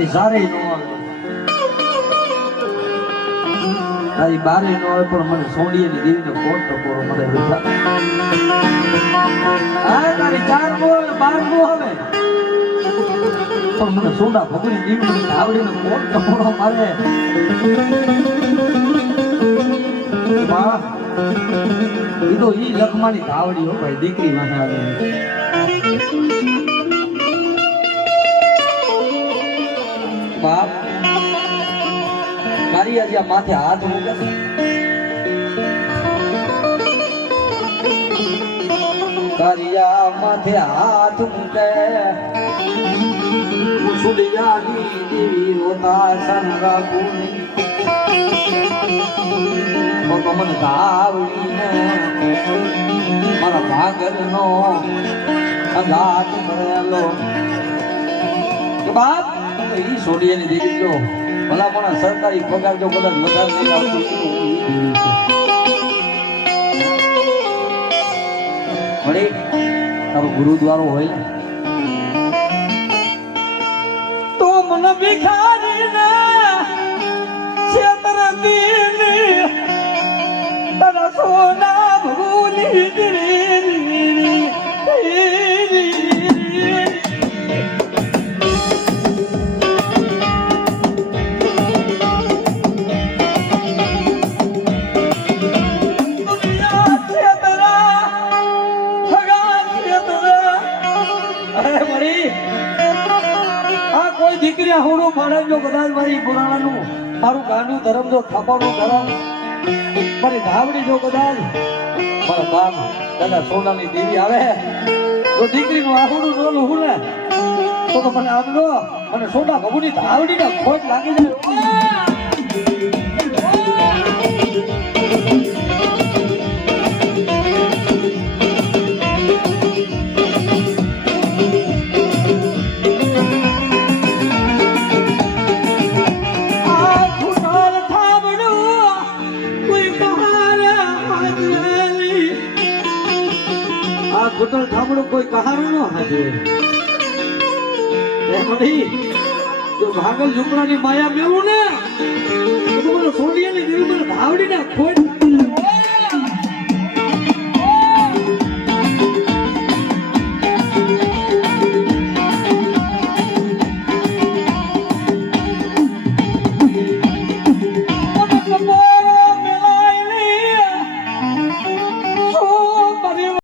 તારી સારે નો આવે તારી બારે નો આવે પણ મને સોડિયાની દેવીનો કોટ ટકોરો મને બેઠા આ તારી ચાર નો આવે બાર નો આવે પણ મને સોડા ભગરી દેવીની ધાવડીનો કોટ ટકોરો મારે વાહ એ તો ઈ લખમાની ધાવડી હો ભાઈ દીકરી વાહે આવે બાપ તારી આજે આ માથે હાથ મૂકે તારી આ માથે હાથ મૂકે સુડિયાની દેવી રોતા સનગા ગુની મને ધાવડીને મારા ભાગરનો અંધાટ કરેલો બાપ ઈ સોડિયાની દેવી તો ભલા પણ સરકારી પગાર જો કદાચ વધારે નહીં આવતું મળે તારો ગુરુદ્વારો હોય ને તો મને ભિખારીને છેતરતી તારા સોના ભૂલી દીકરી હોડું મારે જો કદાચ મારી પુરાણાનું મારું ગાંડું ધર્મ જો થાપાનું ધર્મ મારી ધાવડી જો કદાચ મારા બાપ દાદા સોનાની દેવી આવે તો દીકરીનું આહુડું રોલું હું ને તો મને આપજો મને સોના ભગુની ધાવડીને ખોટ લાગી જાય કુટલ થામડો કોઈ કહારો નો હાજે એ મળી જો ભાગલ ઝુંપડાની માયા મેળું ને તો મને સોડિયાની દેવી મને ધાવડીને ખોટ